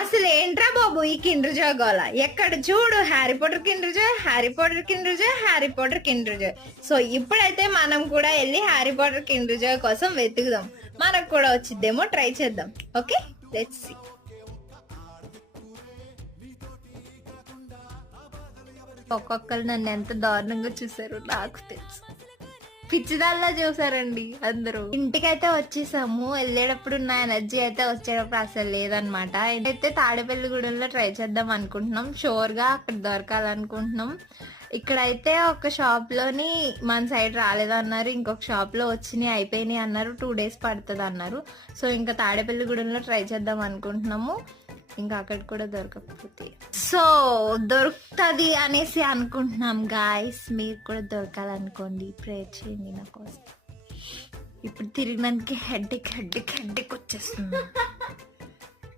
అసలు ఏంట్రా బాబు ఈ కిండర్ జాయ్ గోల? ఎక్కడ చూడు Harry Potter Kinder Joy, Harry Potter Kinder Joy, Harry Potter Kinder Joy. So ఇప్పుడైతే మనం కూడా వెళ్ళి హ్యారీ పాటర్ కిండర్ జాయ్ కోసం వెతుకుదాం. మనకు కూడా వచ్చిద్దేమో, ట్రై చేద్దాం. Okay, let's see. ఒక్కొక్కరు నన్ను ఎంత దారుణంగా చూసారు నాకు తెలుసు. పిచ్చిదాల్లా చూసారండి అందరూ. ఇంటికైతే వచ్చేసాము. వెళ్ళేటప్పుడు నా ఎనర్జీ అయితే వచ్చేటప్పుడు అసలు లేదనమాట. అయితే తాడేపల్లిగూడెంలో ట్రై చేద్దాం అనుకుంటున్నాం. షోర్ గా అక్కడ దొరకాలనుకుంటున్నాం. ఇక్కడైతే ఒక షాప్ లోని మన సైడ్ రాలేదన్నారు, ఇంకొక షాప్ లో వచ్చినాయి అయిపోయినాయి అన్నారు, 2 days పడుతుంది అన్నారు. సో ఇంకా తాడేపల్లిగూడెంలో ట్రై చేద్దాం అనుకుంటున్నాము. ఇంకా అక్కడ కూడా దొరకకపోతే సో దొరుకుతుంది అనేసి అనుకుంటున్నాం గాయస్. మీరు కూడా దొరకాలనుకోండి, ప్రేయర్ చేయండి నా కోసం. ఇప్పుడు తిరిగినందుకే హెడ్డేక్ వచ్చేస్తుంది.